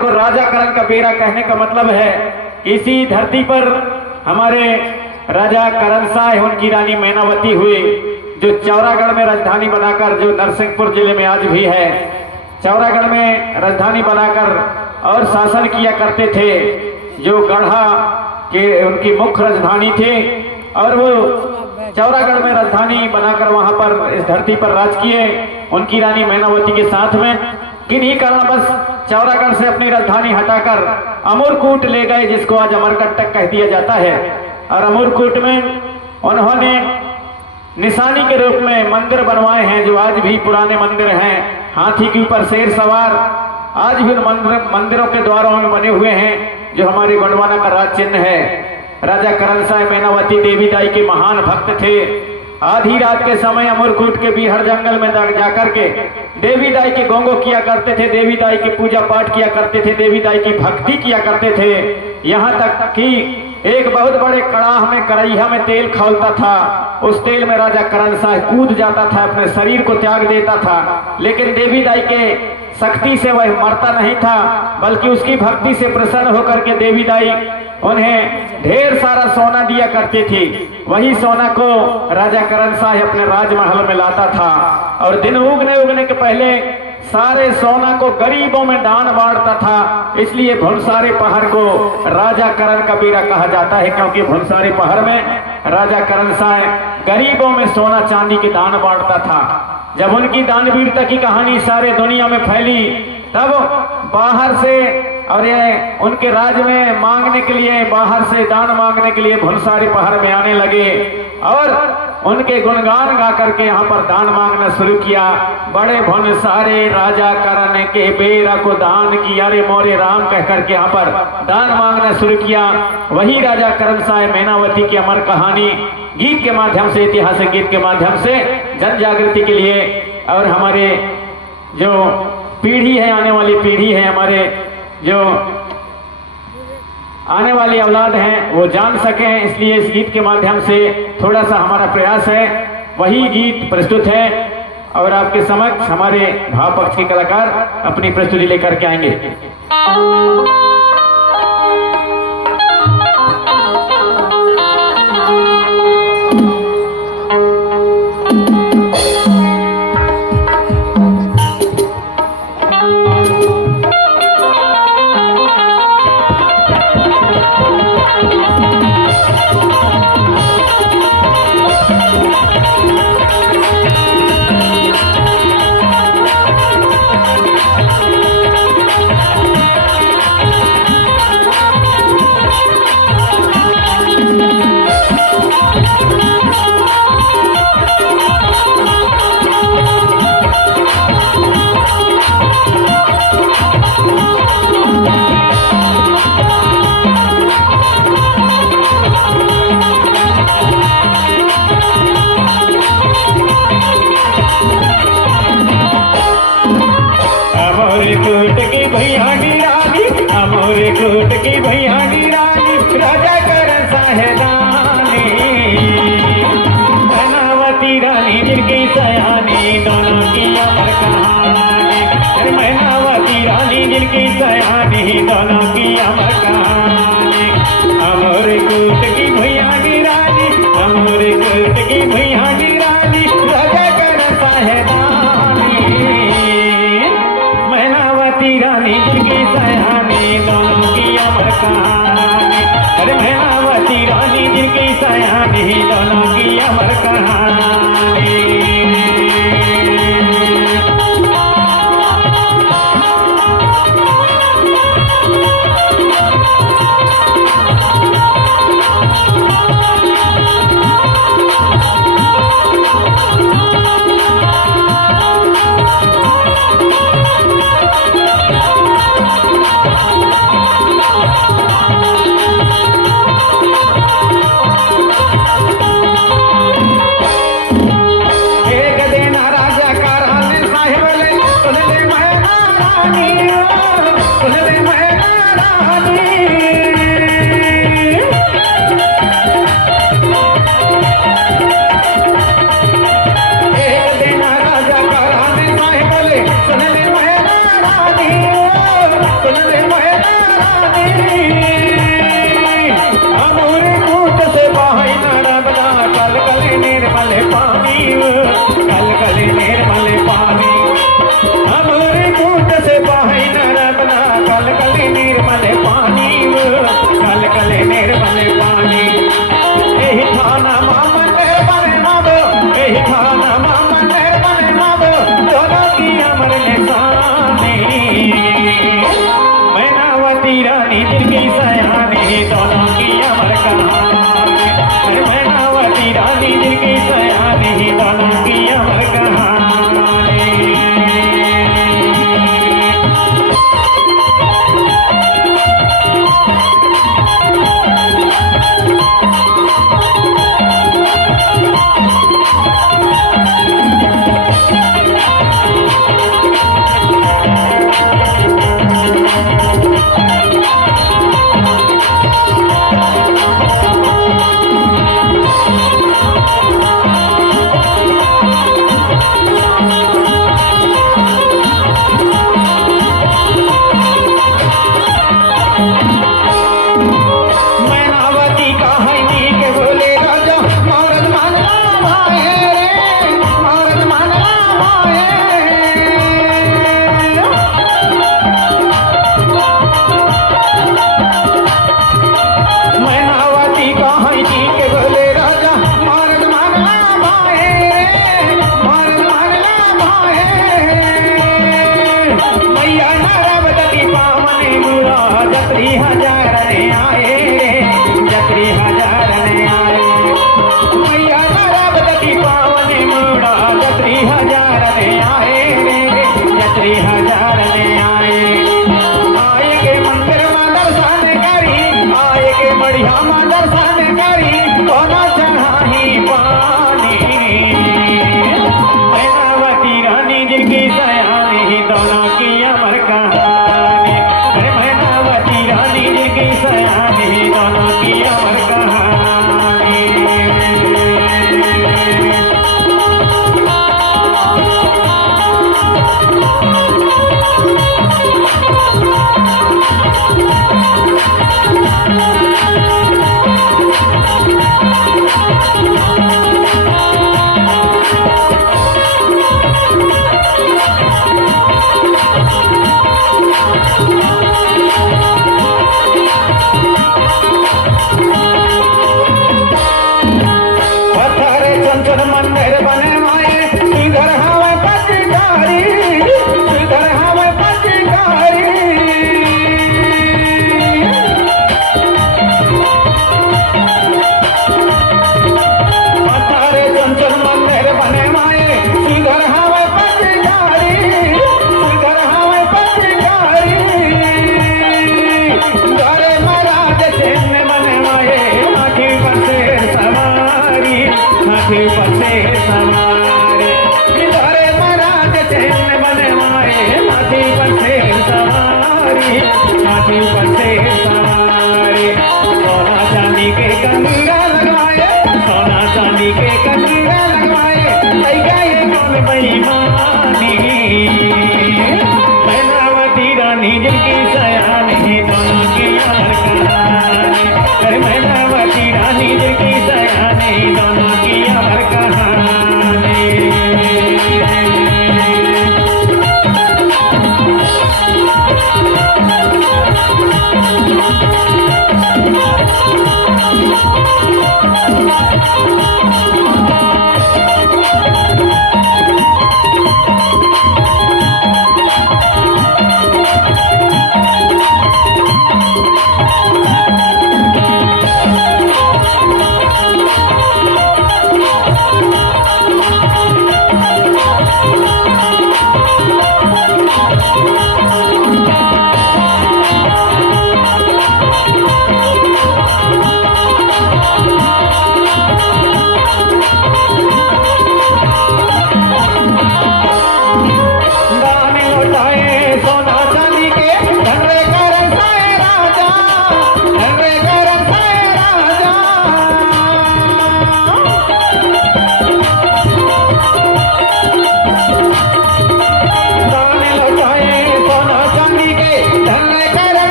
तो राजा करण का बेरा कहने का मतलब है इसी धरती पर हमारे राजा करण शाह उनकी रानी मैनावती हुई, जो चौरागढ़ में राजधानी बनाकर, जो नरसिंहपुर जिले में आज भी है, चौरागढ़ में राजधानी बनाकर और शासन किया करते थे। जो गढ़ा के उनकी मुख्य राजधानी थी और वो चौरागढ़ में राजधानी बनाकर वहां पर इस धरती पर राज किए उनकी रानी मैनावती के साथ में। किन्हीं कारणवश चौरागढ़ से अपनी राजधानी हटाकर अमरकूट ले गए, जिसको आज अमरकंटक कह दिया जाता है। और अमरकूट में उन्होंने निशानी के रूप में मंदिर बनवाए हैं, जो आज भी पुराने मंदिर हैं। हाथी के ऊपर शेर सवार आज भी मंदिरों के द्वारों में बने हुए हैं, जो हमारे गोंडवाना का राज चिन्ह है। राजा करण शाह मैनावती देवी दाई के महान भक्त थे। आधी रात के समय अमरकूट के बीहड़ जंगल में जाकर के देवी दाई के गोंगो किया करते थे, देवी दाई की पूजा पाठ किया करते थे, देवी दाई की भक्ति किया करते थे। यहाँ तक कि एक बहुत बड़े कड़ाह में कढ़ैया में तेल खौलता था, उस तेल में राजा करण शाह कूद जाता था, अपने शरीर को त्याग देता था। लेकिन देवी दाई के शक्ति से वह मरता नहीं था, बल्कि उसकी भक्ति से प्रसन्न होकर के देवी दाई उन्हें ढेर सारा सोना दिया करती थी। वही सोना को राजा करण शाह अपने राजमहल में लाता था और दिन उगने के पहले सारे सोना को गरीबों में दान बांटता था। इसलिए भुनसारे पहाड़ को राजा करण का बेरा कहा जाता है, क्योंकि भुनसारे पहाड़ में राजा करण शाह गरीबों में सोना चांदी के दान बांटता था। जब उनकी दानवीरता की कहानी सारे दुनिया में फैली, तब बाहर से और ये उनके राज में मांगने के लिए, बाहर से दान मांगने के लिए भुनसारी पहाड़ में आने लगे और उनके गुणगान गा करके यहाँ पर दान मांगना शुरू किया। बड़े भुनसारे राजा करण के बेरा को दान किया रे मोरे राम कह करके यहाँ पर दान मांगना शुरू किया। वही राजा करण शाह मैनावती की अमर कहानी गीत के माध्यम से, ऐतिहासिक गीत के माध्यम से जन जागृति के लिए और हमारे जो पीढ़ी है, आने वाली पीढ़ी है, हमारे जो आने वाली औलाद हैं वो जान सकें, इसलिए इस गीत के माध्यम से थोड़ा सा हमारा प्रयास है। वही गीत प्रस्तुत है और आपके समक्ष हमारे भाव पक्ष के कलाकार अपनी प्रस्तुति लेकर के आएंगे। अमरकूट की भैयानी रानी, अमरकूट की भैयानी रानी, राजा करण शाह रानी, मैनावती रानी जिनकी सयानी, दोनों की अमर कहानी। मैनावती रानी जिनकी सयानी, दोनों की अमर कहानी। अमरकूट की भैयानी रानी, अमरकूट की भैयानी रानी, राजा करण शाह रानी, रानी जिनकी सयानी, दोनों की अमर कहानी। अरे मैनावती रानी जिनकी सयानी, दोनों की अमर कहानी। हाथी पर से सवारे सोना चांदी के कंगीरा लगवाए सोना चांदी के कंगीरा लगवाए लइका ये कौन बेईमानी मैनावती रानी जिनकी सयानी दोनों की अमर कहानी अरे मैनावती रानी जिनकी सयानी दोनों की अमर कहानी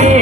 री